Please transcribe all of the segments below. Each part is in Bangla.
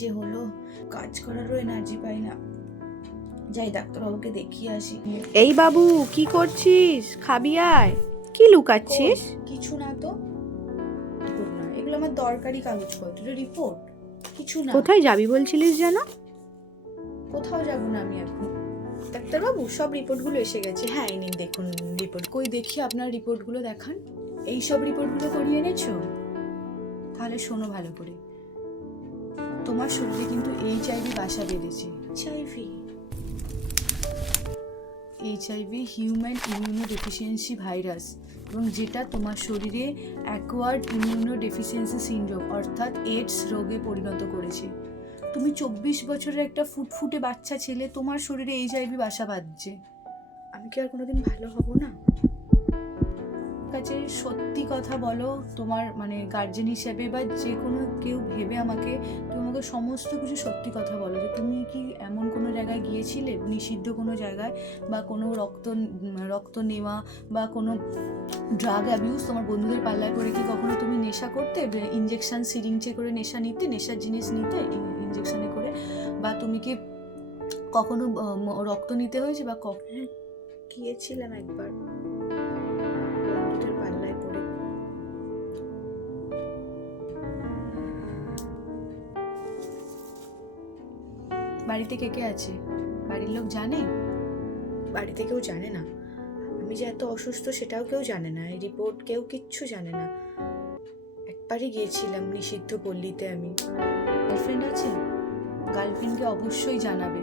যে হলো, কাজ করারও এনার্জি পাই না। যাই ডাক্তারবাবুকে দেখিয়ে আসি। এই বাবু, কি করছিস? খাবি আয়। কি লুকাচ্ছিস? কিছু না তো, না এগুলো আমার দরকারি কাগজপত্র, রিপোর্ট, কিছু না। কোথায় যাবি বলছিলিস যেন? কোথাও যাব না আমি এখন। ডাক্তারবাবু, সব রিপোর্টগুলো এসে গেছে। হ্যাঁ, এই নিন দেখুন রিপোর্ট। কই দেখি আপনার রিপোর্টগুলো দেখান। এই সব রিপোর্টগুলো করিয়ে এনেছো? তাহলে শোনো ভালো করে, তোমার শরীরে কিন্তু এইচআইভি বাসা বেঁধেছে। HIV human immuno deficiency virus, এবং যেটা তোমার শরীরে অ্যাকোয়ার্ড ইমিউনো ডেফিসিয়েন্সি সিনড্রোম অর্থাৎ এইডস রোগে পরিণত করেছে। তুমি 24 বছরের একটা ফুটফুটে বাচ্চা ছেলে, তোমার শরীরে এইচআইভি বাসা বাঁধছে। আমি কি আর কোনোদিন ভালো হব না? কাছে সত্যি কথা বলো, তোমার মানে গার্জেন হিসেবে বা যে কোনো কেউ ভেবে আমাকে, তুমি আমাকে সমস্ত কিছু সত্যি কথা বলো যে তুমি কি এমন কোনো জায়গায় গিয়েছিলে, নিষিদ্ধ কোনো জায়গায়, বা কোনো রক্ত নেওয়া বা কোনো ড্রাগ অ্যাবিউজ, তোমার বন্ধুদের পাল্লায় করে কি কখনো তুমি নেশা করতে, ইঞ্জেকশন সিরিঞ্জে করে নেশা নিতে, নেশার জিনিস নিতে ইঞ্জেকশনে করে, বা তুমি কি কখনো রক্ত নিতে হয়েছে বা কখনো? গিয়েছিলাম একবার বন্ধুদের পাল্লায় পড়ে। বাড়িতে কে কে আছে? বাড়ির লোক জানে? বাড়িতে কেউ জানে না। আমি যে এত অসুস্থ সেটাও কেউ জানে না, এই রিপোর্ট কেউ কিচ্ছু জানে না। একবারই গিয়েছিলাম নিষিদ্ধ পল্লীতে আমি। গার্লফ্রেন্ড আছে? গার্লফ্রেন্ডকে অবশ্যই জানাবে,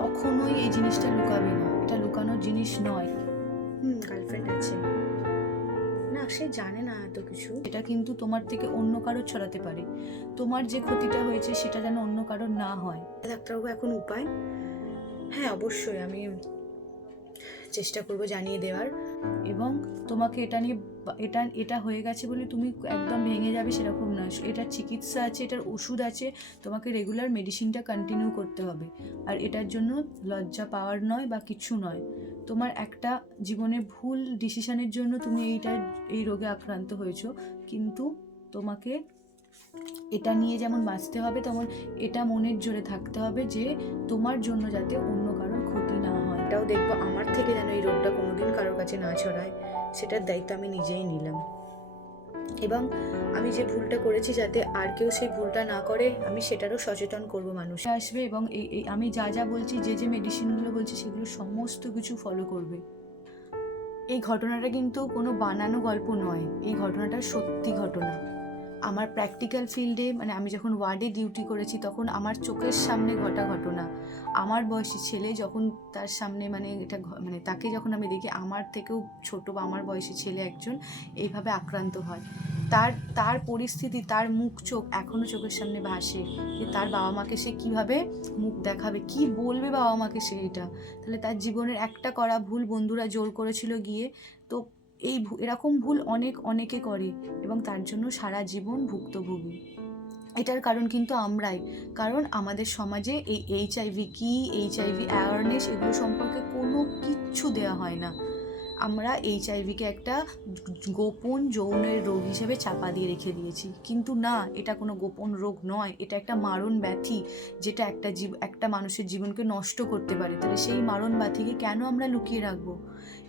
কখনোই এই জিনিসটা লুকাবে না, এটা লুকানোর জিনিস নয়। গার্লফ্রেন্ড আছে। না, সে জানে না এত কিছু। এটা কিন্তু তোমার থেকে অন্য কারো ছড়াতে পারে। তোমার যে ক্ষতিটা হয়েছে সেটা যেন অন্য কারোর না হয়। ডাক্তারবাবু, এখন উপায়? হ্যাঁ, অবশ্যই আমি চেষ্টা করব জানিয়ে দেওয়ার। এবং তোমাকে এটা নিয়ে এটা হয়ে গেছে বলে তুমি একদম ভেঙে যাবে সেরকম নয়। এটার চিকিৎসা আছে, এটার ওষুধ আছে, তোমাকে রেগুলার মেডিসিনটা কন্টিনিউ করতে হবে। আর এটার জন্য লজ্জা পাওয়ার নয় বা কিছু নয়। তোমার একটা জীবনে ভুল ডিসিশনের জন্য তুমি এই রোগে আক্রান্ত হয়েছো, কিন্তু তোমাকে এটা নিয়ে যেমন বাঁচতে হবে, তেমন এটা মনের জোরে থাকতে হবে যে তোমার জন্য যাতে অন্য কারোর ক্ষতি না হয়। এটাও দেখবো আমার থেকে যেন এই রোগটা কোনোদিন কারোর কাছে না ছড়ায়, সেটার দায়িত্ব আমি নিজেই নিলাম। এবং আমি যে ভুলটা করেছি যাতে আর কেউ সেই ভুলটা না করে, আমি সেটারও সচেতন করব। মানুষ আসবে এবং এই আমি যা যা বলছি, যে মেডিসিনগুলো বলছি, সেগুলো সমস্ত কিছু ফলো করবে। এই ঘটনাটা কিন্তু কোনো বানানো গল্প নয়, এই ঘটনাটা সত্যি ঘটনা। আমার প্র্যাকটিক্যাল ফিল্ডে, মানে আমি যখন ওয়ার্ডে ডিউটি করেছি তখন আমার চোখের সামনে ঘটা ঘটনা। আমার বয়সী ছেলে যখন তার সামনে মানে তাকে যখন আমি দেখি, আমার থেকেও ছোট বা আমার বয়সী ছেলে একজন এইভাবে আক্রান্ত হয়, তার পরিস্থিতি, তার মুখ চোখ এখনো চোখের সামনে ভাসে যে তার বাবা মাকে সে কিভাবে মুখ দেখাবে, কি বলবে বাবা মাকে সে। এটা তাহলে তার জীবনের একটা করা ভুল বন্ধুরা জোর করেছিল গিয়ে, তো এরকম ভুল অনেকে করে এবং তার জন্য সারা জীবন ভুক্তভোগী। এটার কারণ কিন্তু আমরাই। কারণ আমাদের সমাজে এই এইচআইভি কি, এইচআইভি অ্যাওয়ারনেস, এগুলো সম্পর্কে কোনো কিচ্ছু দেওয়া হয় না। আমরা এইচআইভিকে একটা গোপন যৌনের রোগ হিসেবে চাপা দিয়ে রেখে দিয়েছি, কিন্তু না, এটা কোনো গোপন রোগ নয়, এটা একটা মারণ ব্যাধি, যেটা একটা মানুষের জীবনকে নষ্ট করতে পারে। তাহলে সেই মারণ ব্যাধিকে কেন আমরা লুকিয়ে রাখবো?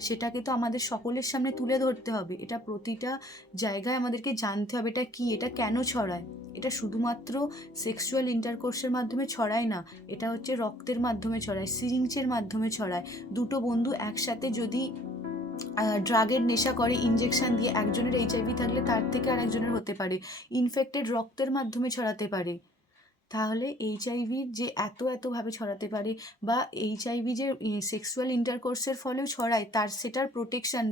সেটাকে তো আমাদের সকলের সামনে তুলে ধরতে হবে। এটা প্রতিটা জায়গায় আমাদেরকে জানতে হবে এটা কি, এটা কেন ছড়ায়। এটা শুধুমাত্র সেক্সুয়াল ইন্টারকোর্সের মাধ্যমে ছড়ায় না, এটা হচ্ছে রক্তের মাধ্যমে ছড়ায়, সিরিঞ্জের মাধ্যমে ছড়ায়। দুটো বন্ধু একসাথে যদি ড্রাগের নেশা করে, ইঞ্জেকশন দিয়ে, একজনের এইচআইভি থাকলে তার থেকে আর একজনের হতে পারে, ইনফেক্টেড রক্তের মাধ্যমে ছড়াতে পারে। তাহলে এইচআইভি যে এতভাবে ছড়াতে পারে, বা এইচআইভি যে সেক্সুয়াল ইন্টারকোর্সের ফলেও ছড়ায়, সেটার প্রোটেকশন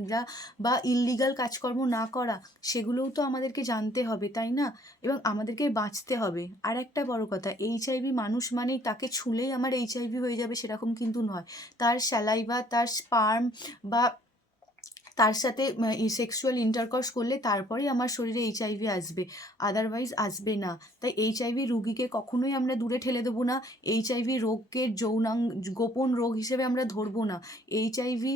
বা ইললিগাল কাজকর্ম না করা, সেগুলোও তো আমাদেরকে জানতে হবে, তাই না? এবং আমাদেরকে বাঁচতে হবে। আর একটা বড় কথা, এইচআইভি মানুষ মানেই তাকে ছুঁলেই আমার এইচআইভি হয়ে যাবে সেরকম কিন্তু নয়। তার স্যালাইভা, তার স্পার্ম বা তার সাথে সেক্সুয়াল ইন্টারকোর্স করলে তারপরেই আমার শরীরে এইচআইভি আসবে, আদারওয়াইজ আসবে না। তাই এইচআইভি রুগীকে কখনোই আমরা দূরে ঠেলে দেবো না, এইচআইভি রোগকে গোপন রোগ হিসেবে আমরা ধরবো না। এইচআইভি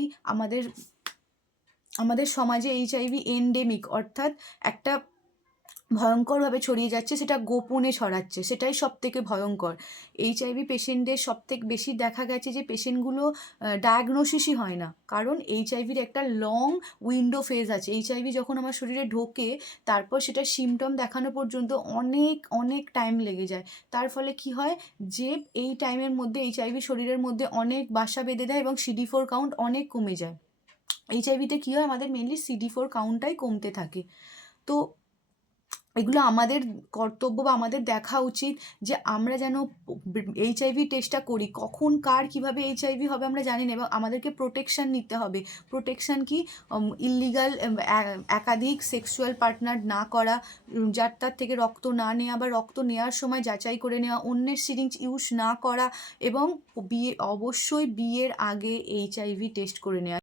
আমাদের সমাজে এইচআইভি এন্ডেমিক, অর্থাৎ একটা ভয়ঙ্করভাবে ছড়িয়ে যাচ্ছে, সেটা গোপনে ছড়াচ্ছে, সেটাই সবথেকে ভয়ঙ্কর। এইচআইভি পেশেন্টদের সবথেকে বেশি দেখা গেছে যে পেশেন্টগুলো ডায়াগনোসিসই হয় না। কারণ এইচআইভির একটা লং উইন্ডো ফেজ আছে। এইচআইভি যখন আমার শরীরে ঢোকে, তারপর সেটার সিম্পটম দেখানো পর্যন্ত অনেক, অনেক টাইম লেগে যায়। তার ফলে কি হয় যে এই টাইমের মধ্যে এইচআইভি শরীরের মধ্যে অনেক বাসা বেঁধে দেয় এবং CD4 কাউন্ট অনেক কমে যায়। এইচআইভিতে কী হয়, আমাদের মেনলি CD4 কাউন্টটাই কমতে থাকে। তো এগুলো আমাদের কর্তব্য বা আমাদের দেখা উচিত যে আমরা যেন এইচআইভি টেস্টটা করি। কখন কার কীভাবে এইচআইভি হবে আমরা জানি না, এবং আমাদেরকে প্রোটেকশান নিতে হবে। প্রোটেকশান কি, ইল্লিগাল একাধিক সেক্সুয়াল পার্টনার না করা, যার তার থেকে রক্ত না নেওয়া বা রক্ত নেওয়ার সময় যাচাই করে নেওয়া, অন্যের সিরিঞ্জ ইউজ না করা, এবং অবশ্যই বিয়ের আগে এইচআইভি টেস্ট করে নেওয়া।